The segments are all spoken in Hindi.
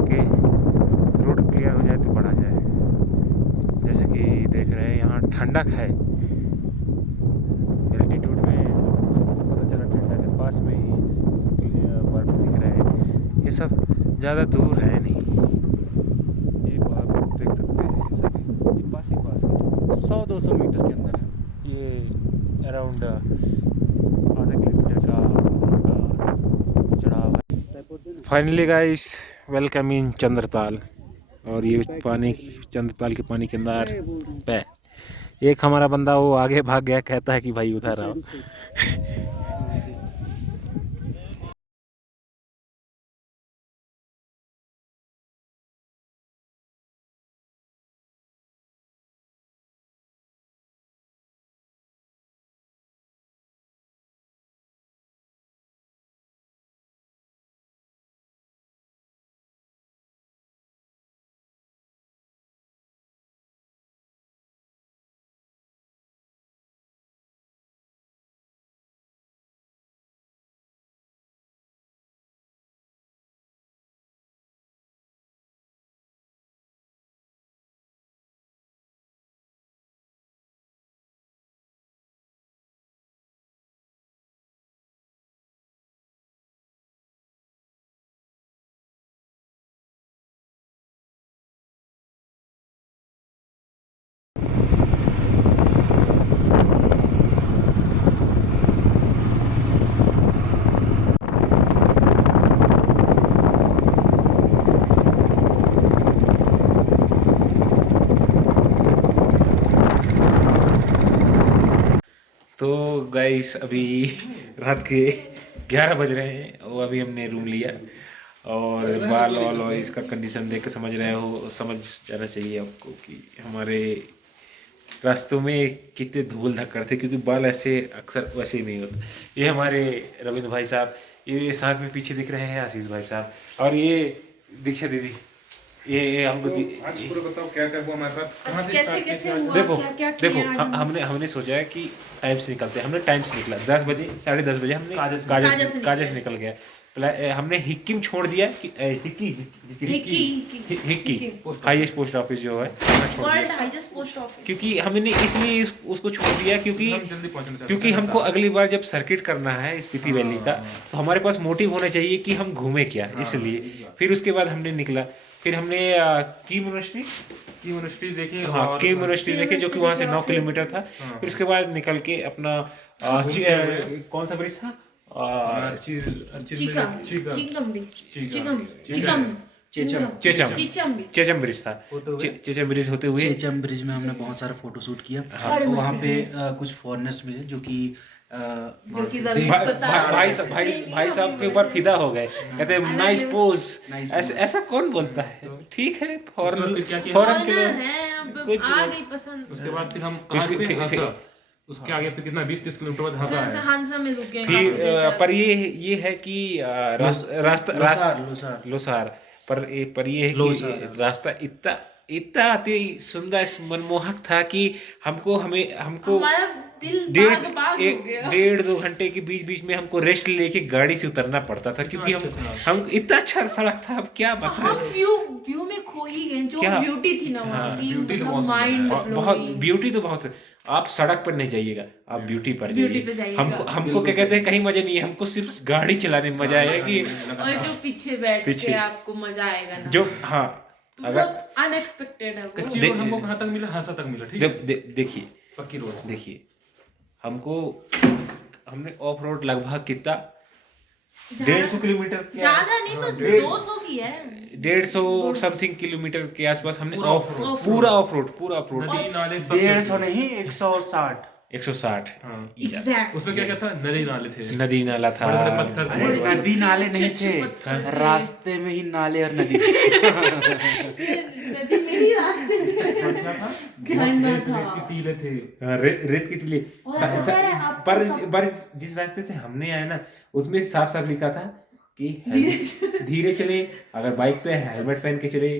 करके रूट क्लियर हो जाए तो बढ़ा जाए। जैसे कि देख रहे हैं यहाँ ठंडक है, एल्टीट्यूड में हमको पता चला ठंडक है, पास में ही बर्फ दिख रहे हैं। ये सब ज़्यादा दूर है नहीं, ये आप देख सकते हैं, ये सब ये पास ही पास है, 100-200 मीटर के अंदर है। ये अराउंड आधा किलोमीटर का चढ़ाव है। Finally guys, welcome in Chandratal. और ये पानी, चंद्रताल के पानी के अंदर पे एक हमारा बंदा वो आगे भाग गया, कहता है कि भाई उधर आओ। तो गाइस अभी रात के 11 बज रहे हैं और अभी हमने रूम लिया। और बाल वाल और इसका कंडीशन देख के समझ रहे हो, समझ जाना चाहिए आपको कि हमारे रास्तों में कितने धूल धक्कड़ थे, क्योंकि बाल ऐसे अक्सर वैसे ही नहीं होते। ये हमारे रविंद्र भाई साहब, ये साथ में पीछे दिख रहे हैं आशीष भाई साहब, और ये दीक्षा दीदी। ये हमको आज पूरा बताओ क्या क्या हुआ हमारे साथ, कहाँ से कैसे स्टार्ट कैसे किया? हुआ, देखो क्या देखो किया आज हमने सोचा है कि टाइम से निकलते हैं। हमने टाइम से निकला 10 बजे, 10:30 बजे हमने काजा से निकल गया। हमने हिक्किम छोड़ दिया कि हिक्की हाईएस्ट पोस्ट ऑफिस जो है वर्ल्ड हाईएस्ट पोस्ट ऑफिस, क्योंकि हमने इसलिए उसको छोड़ दिया क्योंकि हम जल्दी पहुंचना चाहते क्योंकि हमको अगली बार जब सर्किट करना है स्पीति वैली का, तो हमारे पास मोटिव होना चाहिए कि हम घूमे क्या, इसलिए फिर उसके बाद हमने निकला। फिर हमने की यूनिवर्सिटी देखी, हाँ की यूनिवर्सिटी देखी जो कि वहाँ से 9 किलोमीटर था। फिर उसके बाद निकल के अपना कौन सा ब्रिज था, चेचम ब्रिज था। चेचम ब्रिज होते हुए चेचम ब्रिज में हमने बहुत सारा फोटो शूट किया। हाँ। तो वहाँ पे कुछ फॉरेनर्स मिले जो कि भाई साहब के ऊपर फिदा हो गए, कहते हैं नाइस पोज। ऐसा कौन बोलता है? ठीक है, फॉरेन के लोग कुछ पसंद। उसके बाद फिर हम उसके आगे फिर कितना 20-30 किलोमीटर बाद हांसा में रुके। फिर पर ये है कि रास्ता लोसार पर ये है कि रास्ता इतना अति सुंदर मनमोहक था कि हमको डेढ़ 2 घंटे के बीच में हमको रेस्ट लेके गाड़ी से उतरना पड़ता था, क्योंकि हम इतना अच्छा सड़क था, अब क्या बताएं। व्यू में खो ही गए, जो ब्यूटी थी ना वहाँ की, बहुत ब्यूटी तो बहुत। आप सड़क पर नहीं जाइएगा, आप ब्यूटी पर जाइए। हमको क्या कहते हैं, कहीं मजा नहीं है, हमको सिर्फ गाड़ी चलाने में मजा आएगा कि और जो पीछे बैठ के आपको मजा आएगा ना, जो हाँ अगर अनएक्सपेक्टेड है वो। कच्ची रोड हमको कहाँ तक मिला, हांसा तक मिला। ठीक है, देखिए पक्की रोड देखिए, हमने ऑफ रोड लगभग कितना 150 किलोमीटर, ज्यादा नहीं, बस 200 की है, 150 समथिंग किलोमीटर के आसपास हमने पूरा ऑफ रोड नदी नाले 150 नहीं 160 160 एग्जैक्ट। उसमें क्या क्या था, नदी नाले थे, नदी नाला था, बड़े बड़े पत्थर थे। नदी नाले नहीं थे, रास्ते में ही नाले और नदी नदी में ही रास्ते झरना था, रेत की टीले थे। रेत की टीले। पर जिस रास्ते से हमने आया ना, उसमें साफ साफ लिखा था कि धीरे चले, अगर बाइक पे हेलमेट पहन के चले,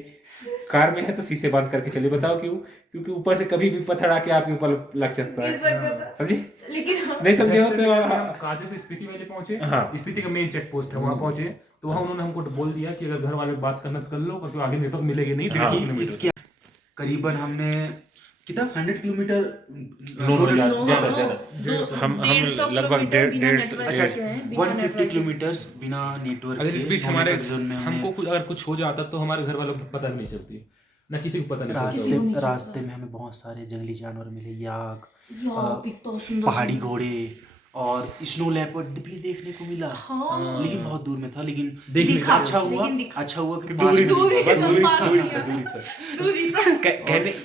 कार में है तो शीशे बंद करके चले। बताओ क्यों? क्योंकि ऊपर से कभी भी पत्थर आके आपके ऊपर लग सकता है, समझे? लेकिन हम नहीं समझे हो तो हम काजे से स्पीति वाले पहुंचे। हाँ। स्पीति का मेन चेक पोस्ट है, वहां पहुंचे तो वहां उन्होंने हमको बोल दिया कि अगर घर वाले बात करना तो कर लो, क्योंकि आगे नेटवर्क मिलेगी नहीं 150 किलोमीटर। इसके करीबन हमने कितना 100 किलोमीटर ज्यादा हम लगभग 150 किलोमीटर बिना नेटवर्क अगर इस बीच हमारे हमको कुछ अगर कुछ हो जाता तो हमारे घर वालों को पता नहीं चलती, ना किसी को पता नहीं चलता। रास्ते में हमें बहुत सारे जंगली जानवर मिले, याक, इतना सुंदर पहाड़ी घोड़े और स्नो लेपर्ड भी देखने को मिला। लेकिन बहुत दूर में था, लेकिन अच्छा हुआ कि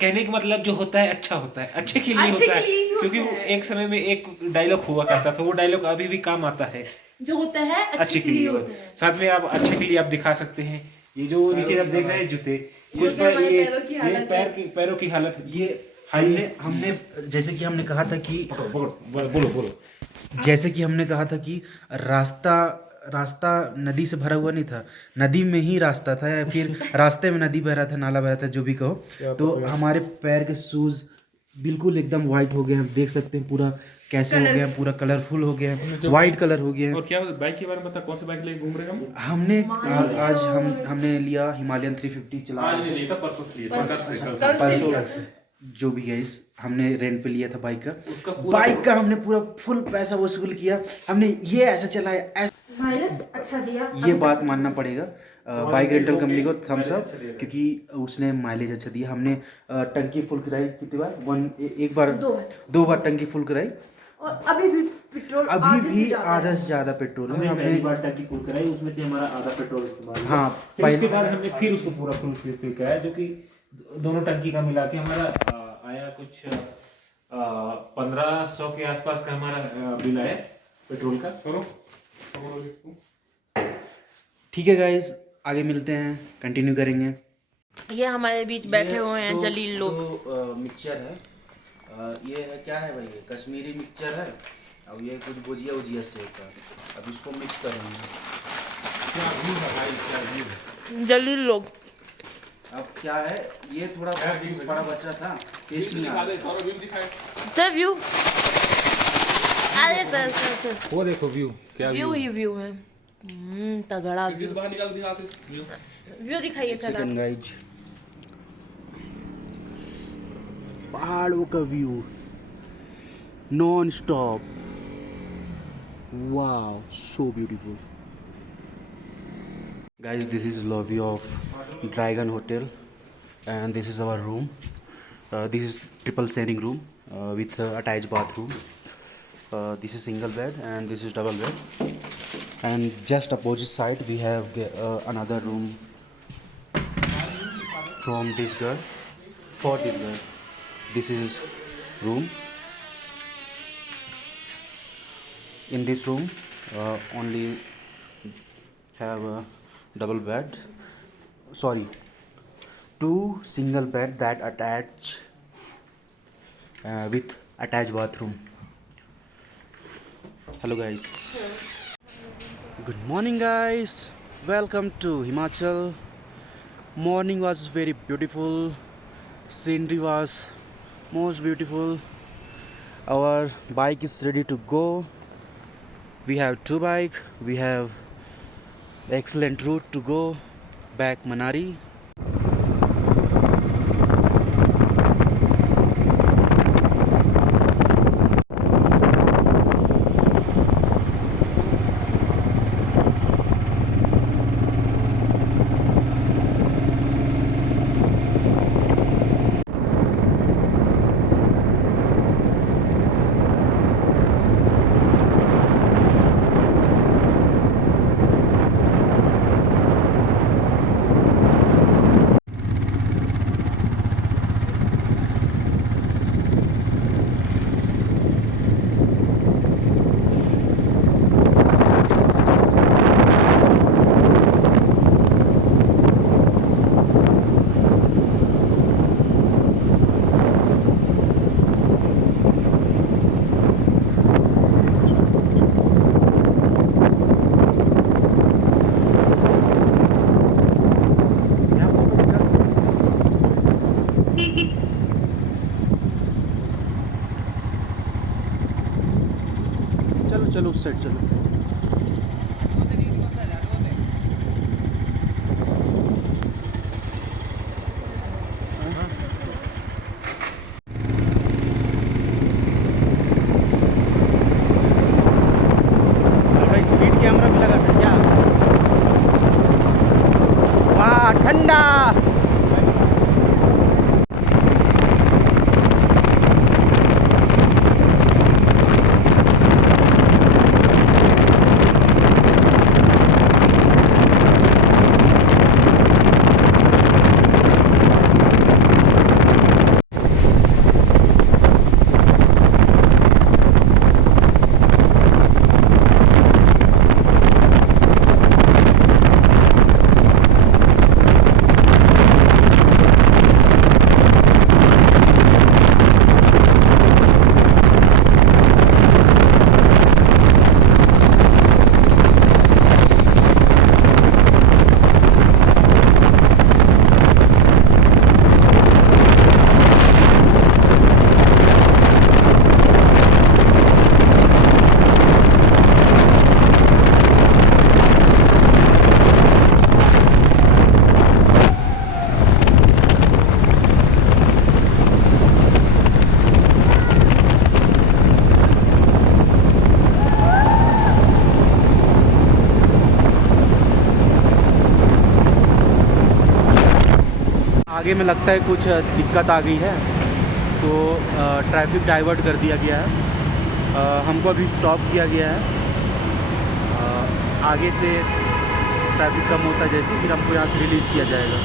कहने का मतलब जो होता है अच्छा होता है, अच्छे के लिए होता है, क्योंकि वो एक समय में एक डायलॉग हुआ करता था, वो डायलॉग अभी भी काम आता है, जो होता है अच्छे के लिए होता है। साथ में आप अच्छे के लिए आप दिखा सकते हैं। ये जो नीचे आप देख रहे हैं जूते, कुछ पर ये पैरों की हालत, ये हमने जैसे कि हमने कहा था कि बोलो जैसे कि हमने कहा था कि रास्ता नदी से भरा हुआ नहीं था, नदी में ही रास्ता था, या फिर रास्ते में नदी बह रहा था, नाला बह रहा था, जो भी कहो। तो हमारे पैर के शूज बिल्कुल एकदम वाइट हो गए हैं, देख सकते हैं पूरा कैसे हो गया, पूरा कलरफुल हो गया है, वाइट कलर हो गया है। और क्या बाइक के बारे में बता, कौन सी बाइक लेके घूम रहे हैं हम? हमने हमने लिया हिमालयन 350 चला, आज नहीं लिया था, परसों से लिया था, परसों जो भी है, इस हमने रेंट पे लिया था बाइक का हमने पूरा फुल पैसा वसूल किया। हमने ये ऐसा चलाया, माइलेज अच्छा दिया, ये बात मानना पड़ेगा बाइक रेंटल कंपनी को, थम्स अप, क्योंकि उसने माइलेज अच्छा दिया। हमने टंकी फुल कराई कितनी बार, दो बार टंकी फुल कराई, और अभी भी पेट्रोल आधा से ज्यादा पेट्रोल है। हमने पहली बार टंकी फुल कराई, उसमें से हमारा आधा पेट्रोल इस्तेमाल हुआ। हाँ, फिर उसके बाद हमने फिर उसको पूरा फुल कराया, जो कि दोनों टंकी का मिला के हमारा आया कुछ 1500 के आसपास का हमारा बिल आया पेट्रोल का। ठीक है गाइस, आगे मिलते हैं, कंटिन्यू करेंगे। ये हमारे बीच बैठे हुए हैं जलील लोग। मिक्सचर है, ये है क्या है भाई, ये कश्मीरी मिक्सचर है, अब ये कुछ भुजिया सेव का, अब इसको मिक्स करेंगे। जलील लोग अब क्या है, ये थोड़ा बड़ा बच्चा था, टेस्ट नहीं आ रहा। सर व्यू, अरे सर वो देखो व्यू, क्या व्यू ही व्यू है, तगड़ा व्यू। बाहर निकाल दिखा व्यू, व्यू दिखाइए सर आप। गाइज, पहाड़ों का view non stop, wow, so beautiful. Guys, this is lobby of Dragon Hotel and this is our room. This is triple sharing room with attached bathroom. This is single bed and this is double bed. And just opposite side we have another room from this girl, for this girl. This is room. In this room only have a double bed, sorry, 2 single bed that attach with attached bathroom. Hello guys, good morning guys, welcome to Himachal. Morning was very beautiful, scenery was most beautiful. Our bike is ready to go. We have 2 bikes, we have excellent route to go back Manali. Side चलो। स्पीड कैमरा भी लगा था क्या? वाह ठंडा। आगे में लगता है कुछ दिक्कत आ गई है, तो ट्रैफिक डाइवर्ट कर दिया गया है। हमको अभी स्टॉप किया गया है। आगे से ट्रैफिक कम होता है जैसे, फिर हमको यहाँ से रिलीज़ किया जाएगा।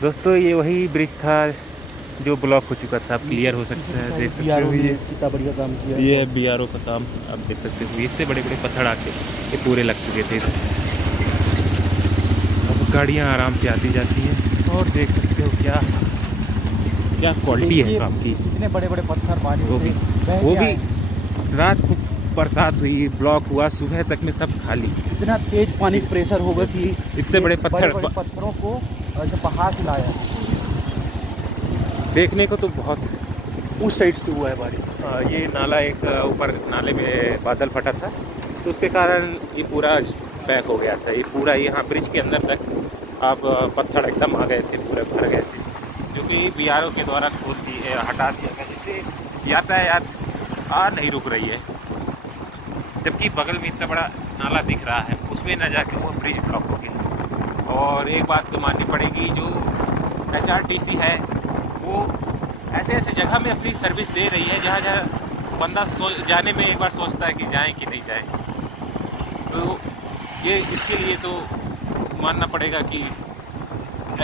दोस्तों ये वही ब्रिज था जो ब्लॉक हो चुका था, अब क्लियर हो सकता है। देख सकते हो ये कितना बढ़िया काम किया। ये BRO का काम आप देख सकते हो। इतने बड़े बड़े पत्थर आके ये पूरे लग चुके थे इधर। अब गाड़ियाँ आराम से आती जाती हैं और देख सकते हो क्या क्या क्वालिटी है काम की। इतने बड़े बड़े पत्थर बारिश वो भी रात को बरसात हुई, ब्लॉक हुआ, सुबह तक में सब खाली। इतना तेज पानी प्रेशर होगा कि इतने बड़े पत्थरों को ऐसे पहाड़ से लाया। देखने को तो बहुत उस साइड से हुआ है बारिश। ये नाला एक ऊपर नाले में बादल फटा था तो उसके कारण ये पूरा पैक हो गया था। ये पूरा यहाँ ब्रिज के अंदर तक आप पत्थर एकदम आ गए थे, पूरे भर गए थे, जो कि BRO के द्वारा खोद दिए, हटा दिया गया, जिससे यातायात नहीं रुक रही है। जबकि बगल में इतना बड़ा नाला दिख रहा है, उसमें न जाके वो ब्रिज ब्लॉक हो गया। और एक बात तो माननी पड़ेगी, जो HRTC है वो ऐसे ऐसे जगह में अपनी सर्विस दे रही है जहाँ जहाँ बंदा जाने में एक बार सोचता है कि जाएं कि नहीं जाएं। तो ये इसके लिए तो मानना पड़ेगा कि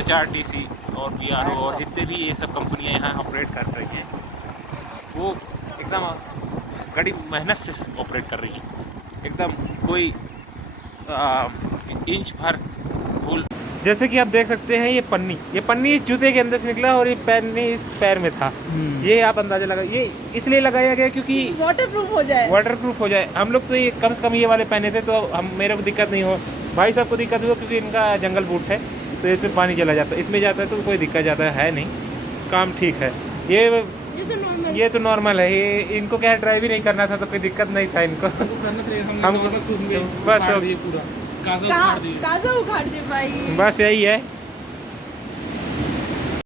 HRTC और BRO और जितने भी ये सब कंपनियां यहाँ ऑपरेट कर रही हैं वो एकदम बड़ी मेहनत से ऑपरेट कर रही हैं। एकदम कोई इंच भर धूल। जैसे कि आप देख सकते हैं ये पन्नी इस जूते के अंदर से निकला और ये पन्नी इस पैर में था। ये आप अंदाजा लगा, ये इसलिए लगाया गया क्योंकि वाटरप्रूफ हो जाए। हम लोग तो ये कम से कम ये वाले पहने थे तो मेरे को दिक्कत नहीं हो, भाई साहब को दिक्कत हुआ क्योंकि इनका जंगल बूट है तो इसमें पानी चला जाता है, इसमें जाता है तो कोई दिक्कत जाता है नहीं, काम ठीक है। ये तो नॉर्मल है, ये इनको क्या ड्राइव ही नहीं करना था तो कोई दिक्कत नहीं था इनको। हम बस पूरा काजल उखाड़ दिए काजल उखाड़ दे भाई। बस यही है।